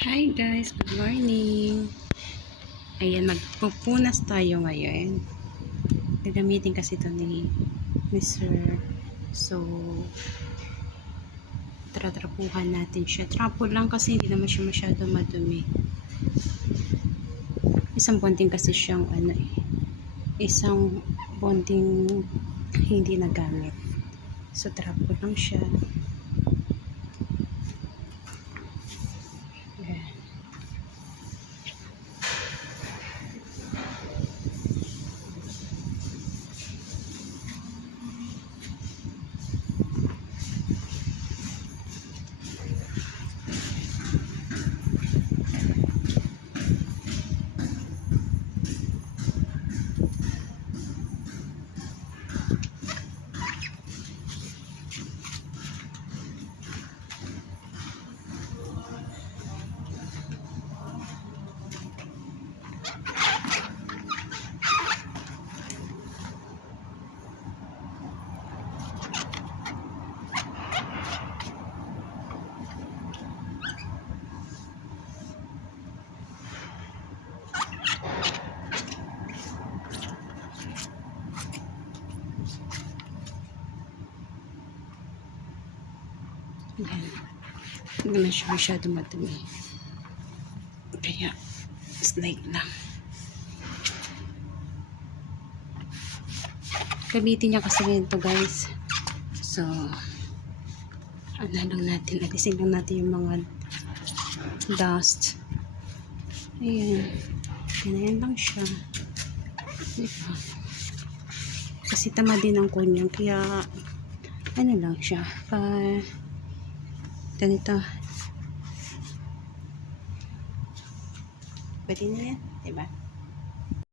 Hi guys, good morning. Ayan, magpupunas tayo ngayon. Gagamitin kasi ito ni Mr. So, tratrapuhan natin siya. Trapo lang kasi hindi naman siya masyado madumi. Isang bonding kasi siyang ano eh. Isang bonding hindi nagamit. So, trapo lang siya. Ayan. Hindi naman siya masyado madumi. Kaya, slide lang. Gamitin niya kasi ganito guys. So, ano lang natin, alisin lang natin yung mga dust. Ayan. Ganyan lang siya. Diba? Kasi tama din ang kunyang, kaya ano lang siya. Pa, ganito. Pwede na yan, diba?